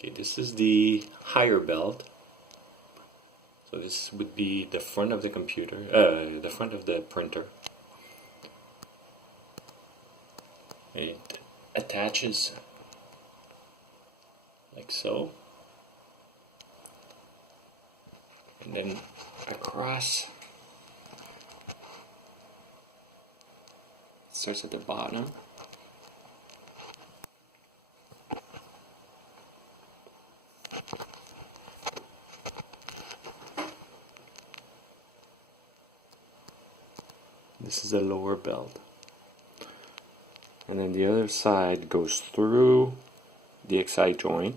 Okay, this is the higher belt. So this would be the front of the computer, the front of the printer. It attaches like so, and then across, it starts at the bottom. This is the lower belt. And then the other side goes through the Excite joint.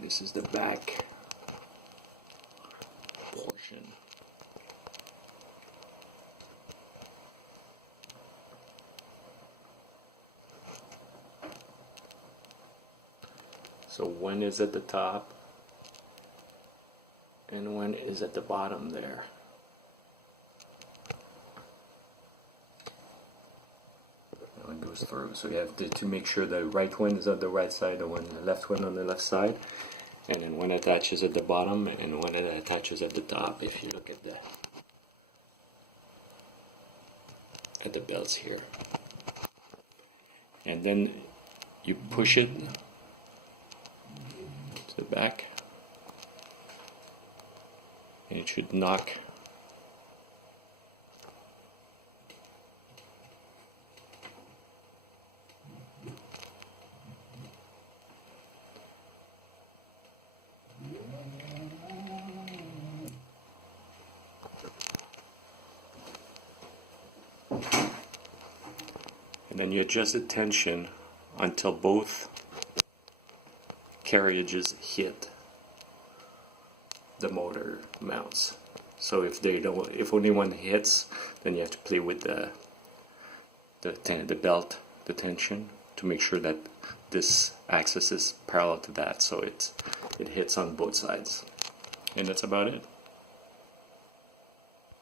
This is the back portion. So one is at the top and one is at the bottom there. That one goes through. So you have to make sure the right one is on the right side, the left one on the left side, and then one attaches at the bottom and one attaches at the top. If you look at the belts here, and then you push it to the back, and it should knock and then you adjust the tension until both carriages hit the motor mounts. So if only one hits, then you have to play with the belt, the tension, to make sure that this axis is parallel to that, so it hits on both sides. And that's about it.